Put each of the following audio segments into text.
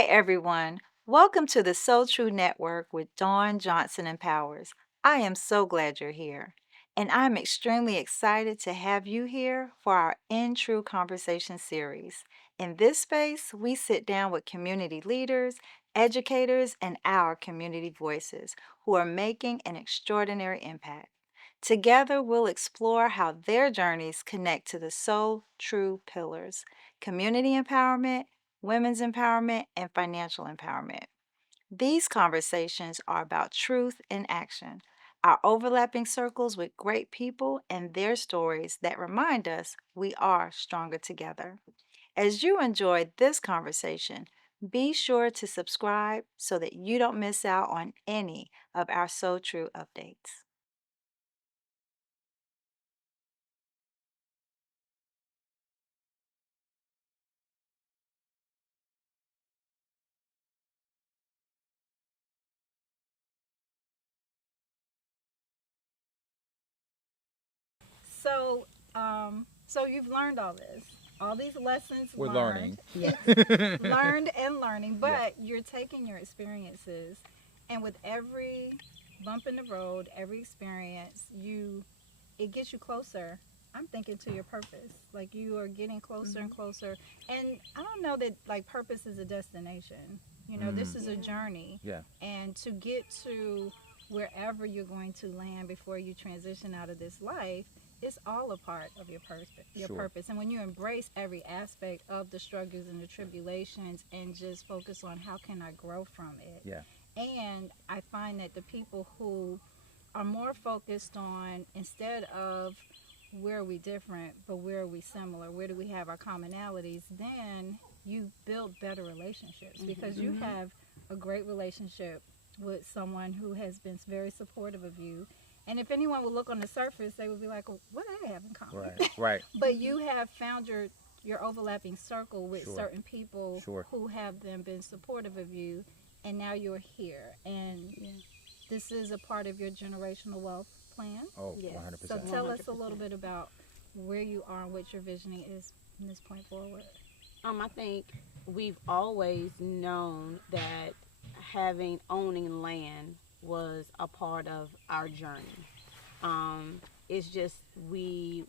Hi, everyone. Welcome to the So True Network with Dawn Johnson and Powers. I am so glad you're here, and I'm extremely excited to have you here for our In True Conversation series. In this space, we sit down with community leaders, educators, and our community voices who are making an extraordinary impact. Together, we'll explore how their journeys connect to the So True pillars: community empowerment, women's empowerment, and financial empowerment. These conversations are about truth in action, our overlapping circles with great people and their stories that remind us we are stronger together. As you enjoyed this conversation, be sure to subscribe so that you don't miss out on any of our So True updates. So you've learned all these lessons We're learned, learning. yes, learned and learning, Yeah. but you're taking your experiences, and with every bump in the road, every experience, it gets you closer. I'm thinking to your purpose. Like you are getting closer and closer. And I don't know that like purpose is a destination. This is a journey. Yeah. And to get to wherever you're going to land before you transition out of this life, it's all a part of your Sure. purpose. And when you embrace every aspect of the struggles and the tribulations and just focus on how can I grow from it. Yeah. And I find that the people who are more focused on, instead of where are we different, but where are we similar, where do we have our commonalities, then you build better relationships because you have a great relationship with someone who has been very supportive of you. And if anyone would look on the surface, they would be like, well, what do they have in common? Right. Right. But you have found your overlapping circle with Sure. certain people Sure. who have been supportive of you, and now you're here. And this is a part of your generational wealth plan. Oh, Yes. 100%. So tell us a 100%. little bit about where you are and what your visioning is from this point forward. I think we've always known that owning land was a part of our journey. It's just we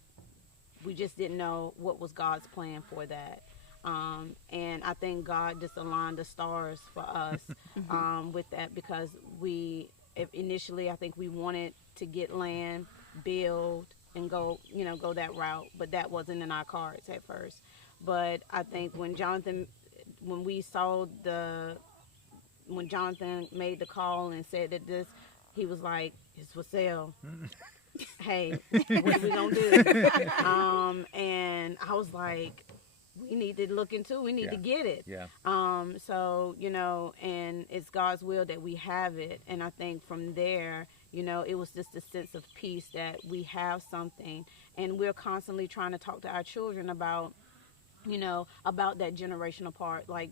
just didn't know what was God's plan for that. And I think God just aligned the stars for us with that because initially I think we wanted to get land, build, and go that route, but that wasn't in our cards at first. But I think when we saw when Jonathan made the call and said that he was like, it's for sale. Hey, what are we gonna do? And I was like, we need to look into. We need to get it. Yeah. So and it's God's will that we have it. And I think from there, it was just a sense of peace that we have something, and we're constantly trying to talk to our children about that generational part. Like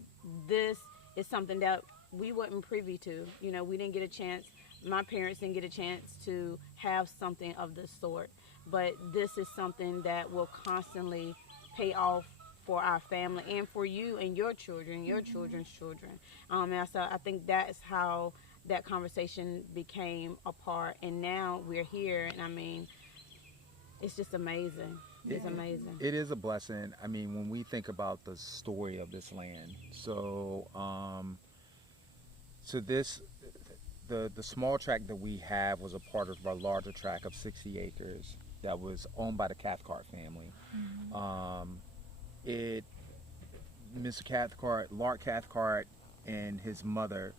this is something that we weren't privy to. We didn't get a chance. My parents didn't get a chance to have something of this sort. But this is something that will constantly pay off for our family and for you and your children, your children's children. And so I think that's how that conversation became a part. And now we're here, and I mean, it's just amazing. It's amazing. It is a blessing. I mean, when we think about the story of this land, so this the small tract that we have was a part of a larger tract of 60 acres that was owned by the Cathcart family. It Mr. Cathcart, Lark Cathcart, and his mother,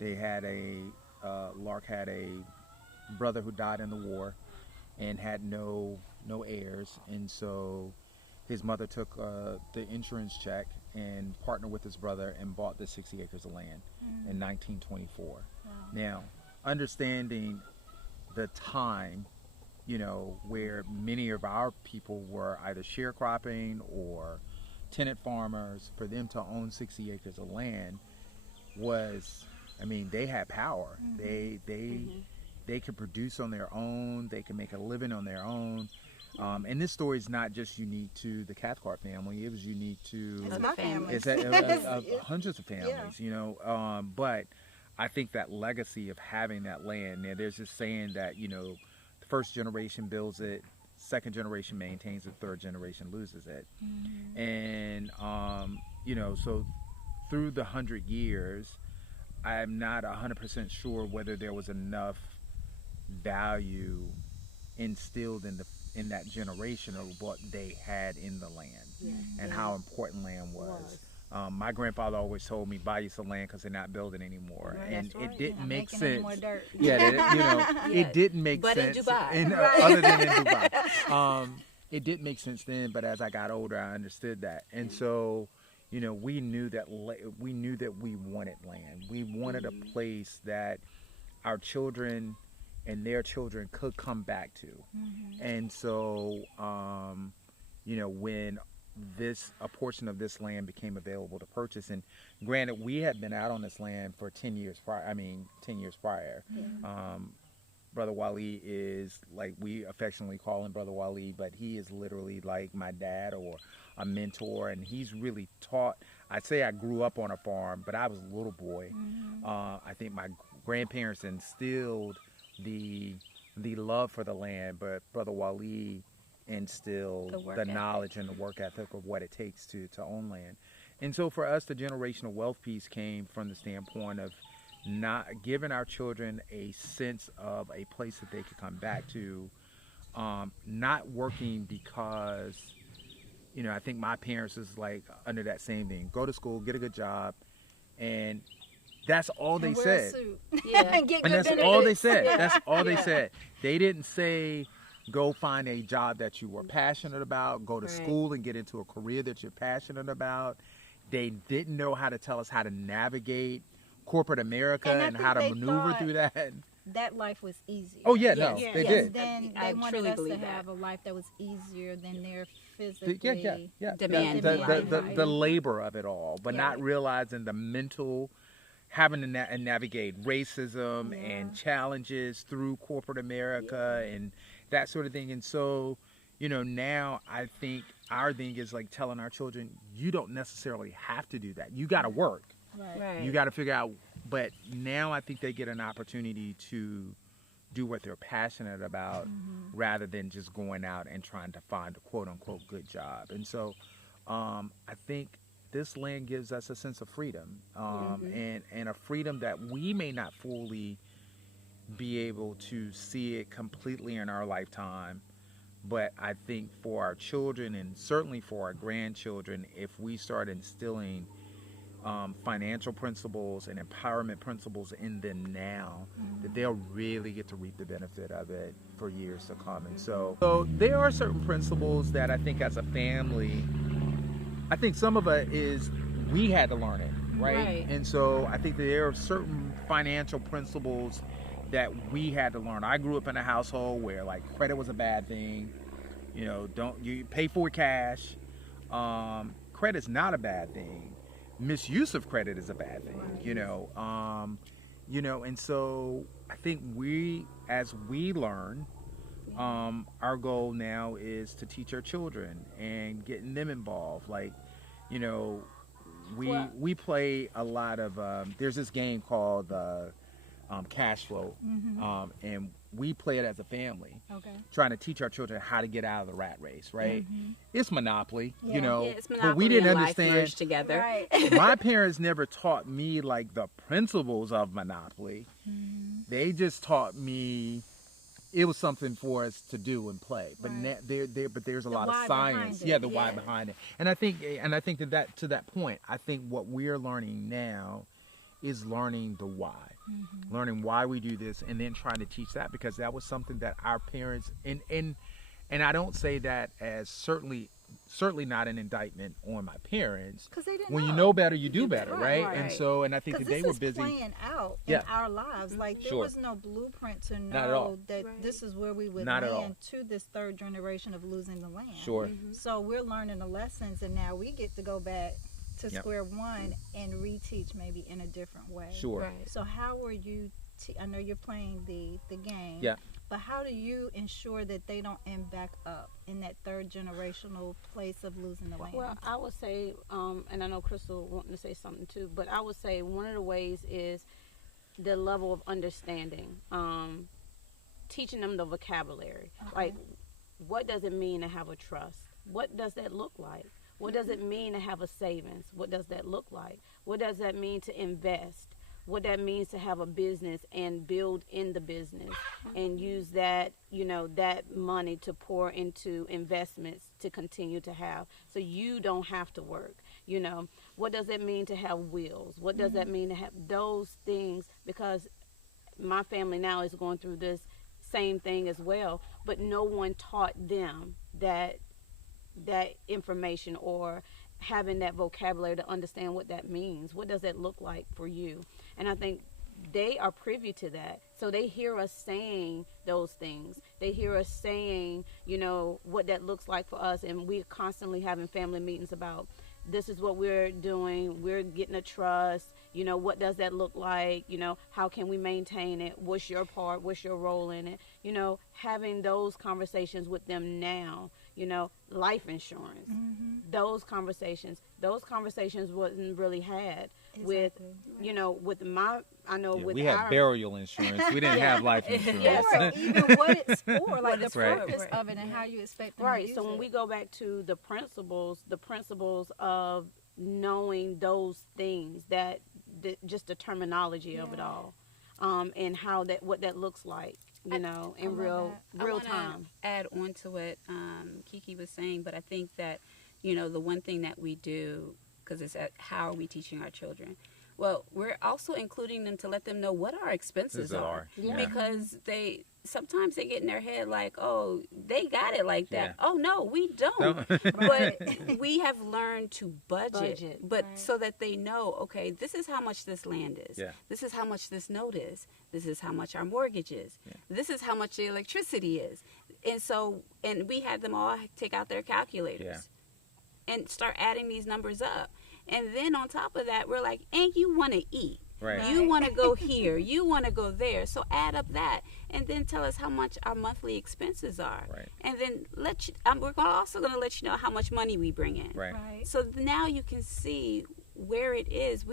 Lark had a brother who died in the war and had no heirs, and so his mother took the insurance check and partnered with his brother and bought the 60 acres of land in 1924. Wow. Now, understanding the time, where many of our people were either sharecropping or tenant farmers, for them to own 60 acres of land they had power. They could produce on their own. They could make a living on their own. And this story is not just unique to the Cathcart family. It was unique to It's my family. it's hundreds of families, you know. But I think that legacy of having that land, there's this saying that, you know, the first generation builds it, second generation maintains it, third generation loses it. And, you know, so through the 100 years, I'm not 100% sure whether there was enough value instilled in that generation of what they had in the land and how important land was. My grandfather always told me, buy you some land because they're not building anymore. Right, And that's right. it didn't Not make making any sense. more dirt. Yeah, you know, it didn't make But in sense. Dubai. Other than in Dubai. It didn't make sense then, but as I got older, I understood that. And so, you know, we knew that we wanted land. We wanted a place that our children and their children could come back to. And so, you know, when a portion of this land became available to purchase, and granted, we had been out on this land for 10 years prior. 10 years prior. Brother Wali is, like, we affectionately call him Brother Wali, but he is literally like my dad or a mentor, and he's really taught. I'd say I grew up on a farm, but I was a little boy. I think my grandparents instilled the love for the land, but Brother Wali instilled the knowledge and the work ethic of what it takes to own land. And so for us, the generational wealth piece came from the standpoint of not giving our children a sense of a place that they could come back to, not working because, you know, I think my parents is like under that same thing: go to school, get a good job, and that's all they said. And that's all they said. That's all they said. They didn't say, go find a job that you were passionate about, go to school and get into a career that you're passionate about. They didn't know how to tell us how to navigate corporate America and how to maneuver through that. That life was easier. Oh yeah, no, they did. Then I they wanted truly us to believe have that. a life that was easier than their physically. Demanding The labor of it all, but not Right. realizing the mental, having to navigate racism and challenges through corporate America and that sort of thing. And so, you know, now I think our thing is like telling our children, you don't necessarily have to do that. You got to work. Right. You got to figure out. But now I think they get an opportunity to do what they're passionate about rather than just going out and trying to find a quote unquote good job. And so I think this land gives us a sense of freedom, and a freedom that we may not fully be able to see it completely in our lifetime. But I think for our children and certainly for our grandchildren, if we start instilling financial principles and empowerment principles in them now, that they'll really get to reap the benefit of it for years to come. And so there are certain principles that I think as a family, I think some of it is we had to learn it, right? And so I think that there are certain financial principles that we had to learn. I grew up in a household where like credit was a bad thing. You know, you pay for cash. Credit's not a bad thing. Misuse of credit is a bad thing, you know, and so I think as we learn, our goal now is to teach our children and getting them involved. Like, you know, we play a lot of, there's this game called Cashflow, and we play it as a family, trying to teach our children how to get out of the rat race, right? It's Monopoly, you know, it's Monopoly, but we didn't and life understand. merged together. My parents never taught me like the principles of Monopoly. They just taught me it was something for us to do and play. But but there's a lot of science, the why behind it. And I think that to that point, I think what we're learning now is learning the why. Learning why we do this, and then trying to teach that, because that was something that our parents and I don't say that as certainly not an indictment on my parents. Because they didn't when know. you know better, you do better, right? Right. And so, and I think that they were busy. This is playing out in our lives. Like there was no blueprint to Not at all. know that this is where we would Not at all. land to this third generation of losing the land. Sure. So we're learning the lessons, and now we get to go back to square one and reteach maybe in a different way. Sure. So how are you? I know you're playing the game. Yeah. But how do you ensure that they don't end back up in generational place of losing the land? Well, I would say, and I know Crystal wanting to say something too, but I would say one of the ways is the level of understanding, teaching them the vocabulary. Like, what does it mean to have a trust? What does that look like? What does it mean to have a savings? What does that look like? What does that mean to invest? What that means to have a business and build in the business and use that, that money to pour into investments to continue to have, so you don't have to work. What does it mean to have wills? What does that mean to have those things? Because my family now is going through this same thing as well, but no one taught them that information, or having that vocabulary to understand what that means. What does that look like for you? And I think they are privy to that. So they hear us saying those things. They hear us saying, what that looks like for us. And we're constantly having family meetings about, this is what we're doing. We're getting a trust. What does that look like? How can we maintain it? What's your part? What's your role in it? Having those conversations with them now, life insurance, those conversations wasn't really had with, with my, I know with we had our burial insurance. We didn't have life insurance. Or even what it's for, like the purpose of it and how you expect them to use so when we go back to the principles of knowing those things, that just the terminology of it all, and what that looks like, in real time. Add on to what Kiki was saying, but I think that the one thing that we do, because it's how are we teaching our children? Well, we're also including them to let them know what our expenses are. Yeah. Because sometimes they get in their head like, oh, they got it like that. Yeah. Oh, no, we don't. But we have learned to budget. But so that they know, okay, this is how much this land is. Yeah. This is how much this note is. This is how much our mortgage is. Yeah. This is how much the electricity is. And we had them all take out their calculators and start adding these numbers up. And then on top of that, we're like, and you want to eat. Right. You want to go here. You want to go there. So add up that. And then tell us how much our monthly expenses are. Right. And then we're also going to let you know how much money we bring in. Right. So now you can see where it is.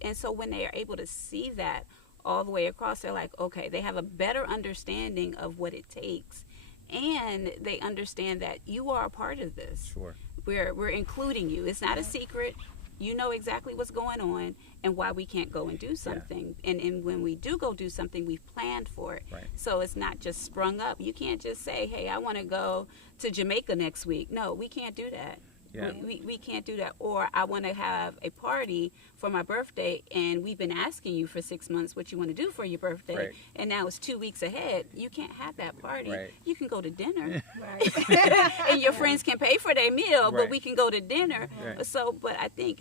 And so when they are able to see that all the way across, they're like, okay, they have a better understanding of what it takes. And they understand that you are a part of this. Sure. We're including you. It's not a secret. You know exactly what's going on and why we can't go and do something. Yeah. And when we do go do something, we've planned for it. Right. So it's not just sprung up. You can't just say, hey, I want to go to Jamaica next week. No, we can't do that. Yeah. We can't do that. Or I want to have a party for my birthday, and we've been asking you for 6 months what you want to do for your birthday, right. And now it's 2 weeks ahead. You can't have that party. Right. You can go to dinner, right. And your friends can pay for their meal, but we can go to dinner. Right. So, but I think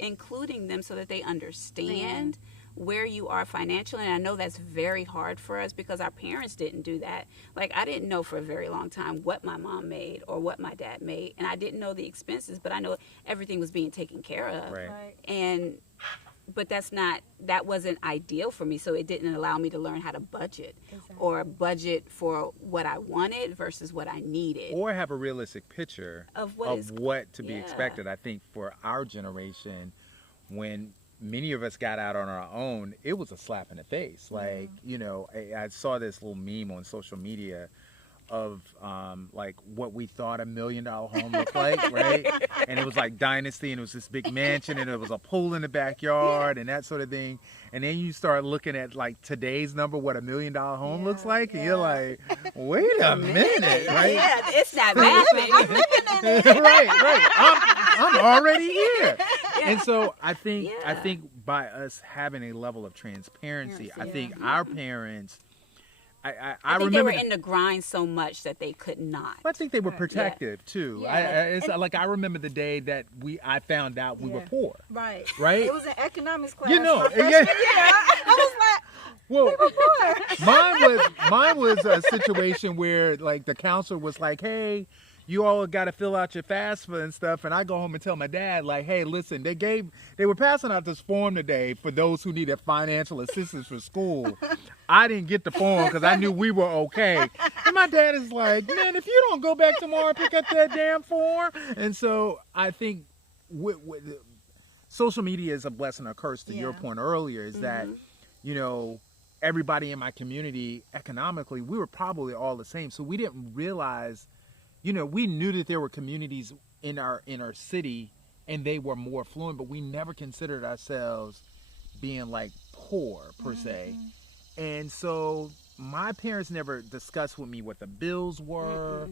including them so that they understand where you are financially, and I know that's very hard for us because our parents didn't do that. Like, I didn't know for a very long time what my mom made or what my dad made, and I didn't know the expenses, but I know everything was being taken care of. Right. But that wasn't ideal for me, so it didn't allow me to learn how to budget or budget for what I wanted versus what I needed. Or have a realistic picture of what to be expected. I think for our generation, when many of us got out on our own, it was a slap in the face. Like, I saw this little meme on social media of like what we thought $1 million home looked like, right? And it was like Dynasty, and it was this big mansion, and it was a pool in the backyard, and that sort of thing. And then you start looking at like today's number, what $1 million home looks like, and you're like, wait a minute, right? Yeah, it's not bad, baby. I'm living in it. right. I'm already here. And so I think by us having a level of transparency, I think our parents, I think remember they were in the grind so much that they could not. I think they were protective too. It's like I remember the day that I found out we were poor. Right. It was an economics class. I was like, well, we were poor. Mine was a situation where like the counselor was like, hey, you all got to fill out your FAFSA and stuff. And I go home and tell my dad, like, hey, listen, they were passing out this form today for those who needed financial assistance for school. I didn't get the form because I knew we were okay. And my dad is like, man, if you don't go back tomorrow and pick up that damn form. And so I think social media is a blessing or curse, to your point earlier, is that, you know, everybody in my community economically, we were probably all the same. So we didn't realize, you know, we knew that there were communities in our city and they were more affluent, but we never considered ourselves being like poor per se. And so my parents never discussed with me what the bills were,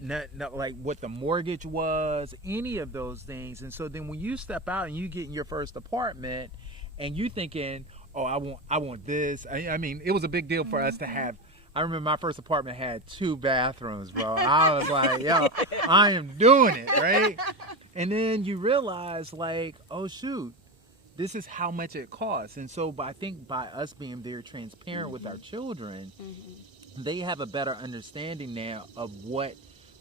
not like what the mortgage was, any of those things. And so then when you step out and you get in your first apartment and you thinking, oh, I want this. I mean, it was a big deal for us to have. I remember my first apartment had 2 bathrooms, bro. I was like, yo, I am doing it, right? And then you realize, like, oh, shoot, this is how much it costs. And so I think by us being very transparent with our children, they have a better understanding now of what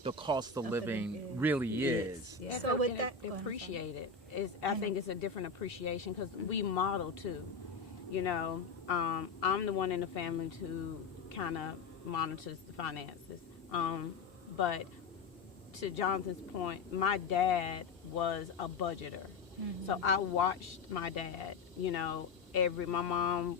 the cost of living really is. Yeah, So with that, they appreciate it. I think it's a different appreciation because we model too. You know, I'm the one in the family who kind of monitors the finances. But to Jonathan's point, my dad was a budgeter. So I watched my dad, you know, my mom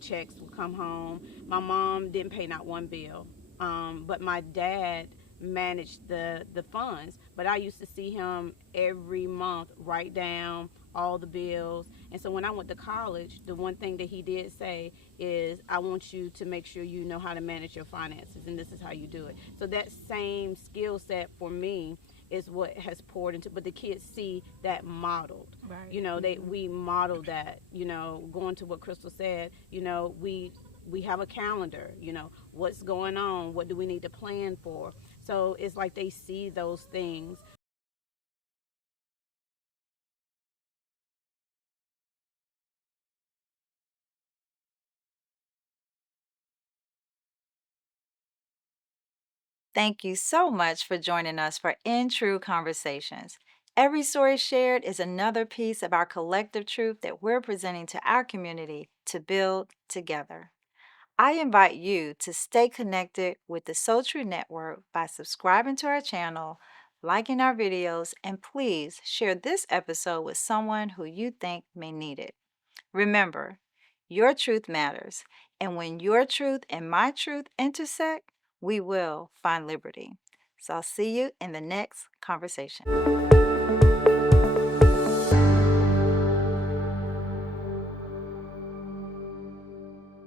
checks would come home. My mom didn't pay not one bill. But my dad managed the funds. But I used to see him every month write down all the bills. And so when I went to college, the one thing that he did say is, I want you to make sure you know how to manage your finances, and this is how you do it. So that same skill set for me is what has poured into, but the kids see that modeled. Right. You know, we model that, you know, going to what Crystal said, you know, we have a calendar, you know, what's going on, what do we need to plan for. So it's like they see those things. Thank you so much for joining us for In True Conversations. Every story shared is another piece of our collective truth that we're presenting to our community to build together. I invite you to stay connected with the So True Network by subscribing to our channel, liking our videos, and please share this episode with someone who you think may need it. Remember, your truth matters, and when your truth and my truth intersect, we will find liberty. So I'll see you in the next conversation.